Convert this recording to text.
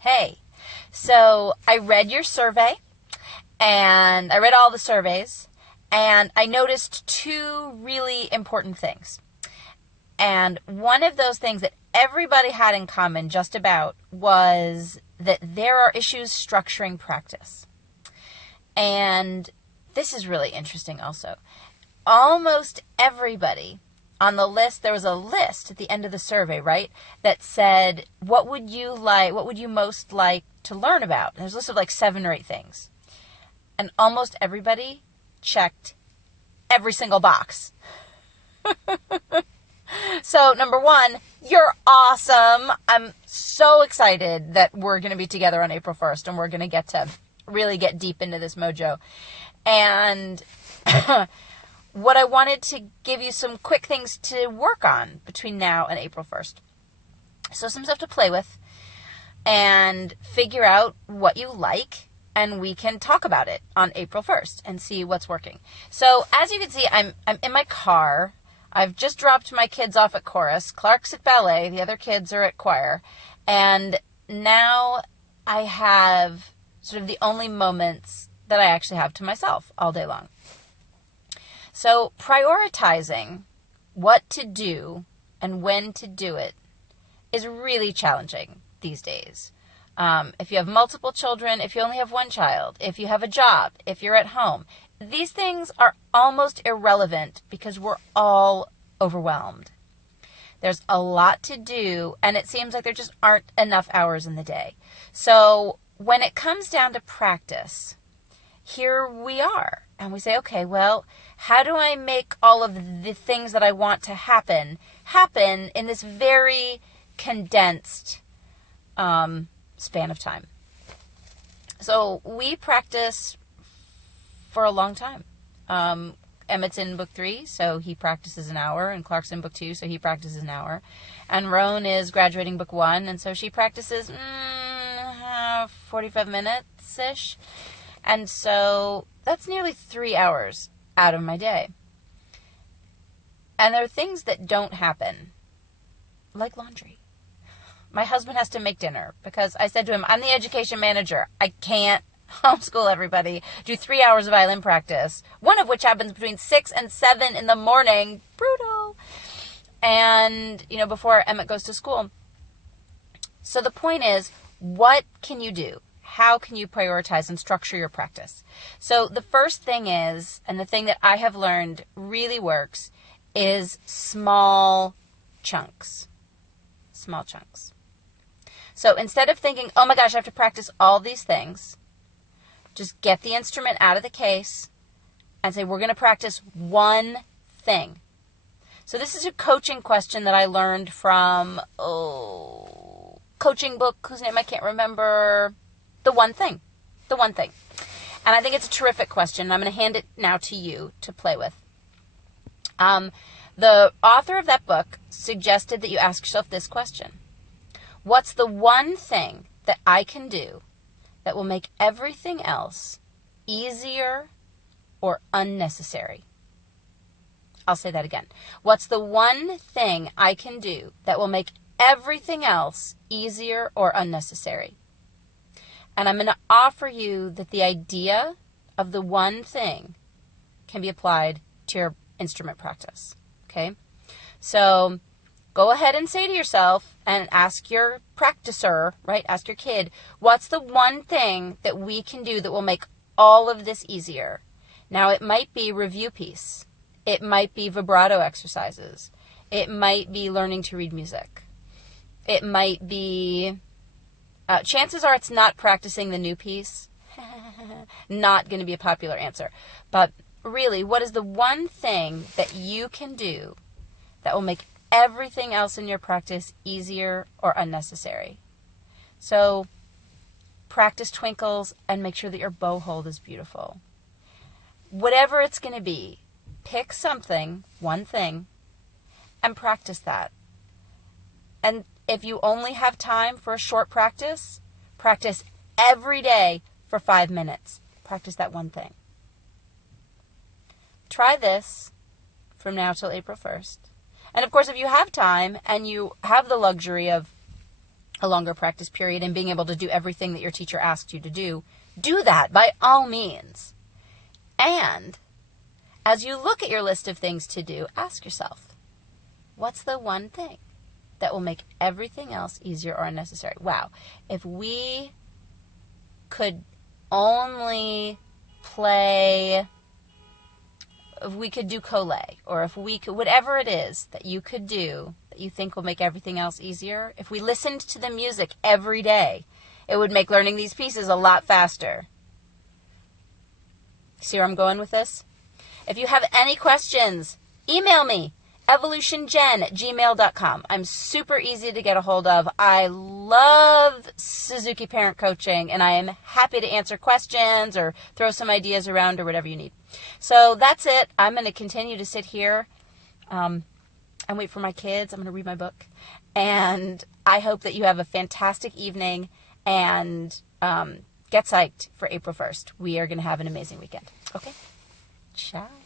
Hey, so I read your survey, and I read all the surveys, and I noticed two really important things. And one of those things that everybody had in common just about was that there are issues structuring practice. And this is really interesting also. Almost everybody on the list, there was a list at the end of the survey, right, that said, what would you most like to learn about? And there's a list of like 7 or 8 things. And almost everybody checked every single box. So, number 1, you're awesome. I'm so excited that we're going to be together on April 1st and we're going to get to really get deep into this mojo. And what I wanted to give you some quick things to work on between now and April 1st. So some stuff to play with and figure out what you like, and we can talk about it on April 1st and see what's working. So as you can see, I'm in my car. I've just dropped my kids off at chorus. Clark's at ballet. The other kids are at choir. And now I have sort of the only moments that I actually have to myself all day long. So prioritizing what to do and when to do it is really challenging these days. If you have multiple children, if you only have one child, if you have a job, if you're at home, these things are almost irrelevant because we're all overwhelmed. There's a lot to do, and it seems like there just aren't enough hours in the day. So when it comes down to practice, here we are. And we say, okay, well, how do I make all of the things that I want to happen in this very condensed span of time? So we practice for a long time. Emmett's in book 3, so he practices an hour, and Clark's in book 2, so he practices an hour. And Roan is graduating book 1, and so she practices 45 minutes-ish. And so that's nearly 3 hours out of my day. And there are things that don't happen, like laundry. My husband has to make dinner because I said to him, I'm the education manager. I can't homeschool everybody, do 3 hours of violin practice, one of which happens between 6 and 7 in the morning. Brutal. And, before Emmett goes to school. So the point is, what can you do? How can you prioritize and structure your practice? So the first thing is, and the thing that I have learned really works, is small chunks. Small chunks. So instead of thinking, oh my gosh, I have to practice all these things, just get the instrument out of the case and say, we're going to practice one thing. So this is a coaching question that I learned from coaching book, whose name I can't remember. The one thing. And I think it's a terrific question. I'm going to hand it now to you to play with. The author of that book suggested that you ask yourself this question. What's the one thing that I can do that will make everything else easier or unnecessary? I'll say that again. What's the one thing I can do that will make everything else easier or unnecessary? And I'm going to offer you that the idea of the one thing can be applied to your instrument practice. Okay? So go ahead and say to yourself and ask your practicer, right? Ask your kid, what's the one thing that we can do that will make all of this easier? Now, it might be review piece. It might be vibrato exercises. It might be learning to read music. It might be... chances are it's not practicing the new piece. Not going to be a popular answer. But really, what is the one thing that you can do that will make everything else in your practice easier or unnecessary? So practice twinkles and make sure that your bow hold is beautiful. Whatever it's going to be, pick something, one thing, and practice that. And if you only have time for a short practice, practice every day for 5 minutes. Practice that one thing. Try this from now till April 1st. And of course, if you have time and you have the luxury of a longer practice period and being able to do everything that your teacher asked you to do that by all means. And as you look at your list of things to do, ask yourself, what's the one thing that will make everything else easier or unnecessary? Wow, if we could only play, if we could do collé, or if we could, whatever it is that you could do that you think will make everything else easier, if we listened to the music every day, it would make learning these pieces a lot faster. See where I'm going with this? If you have any questions, email me, evolutiongen@gmail.com. I'm super easy to get a hold of. I love Suzuki Parent Coaching, and I am happy to answer questions or throw some ideas around or whatever you need. So that's it. I'm going to continue to sit here and wait for my kids. I'm going to read my book. And I hope that you have a fantastic evening and get psyched for April 1st. We are going to have an amazing weekend. Okay? Ciao.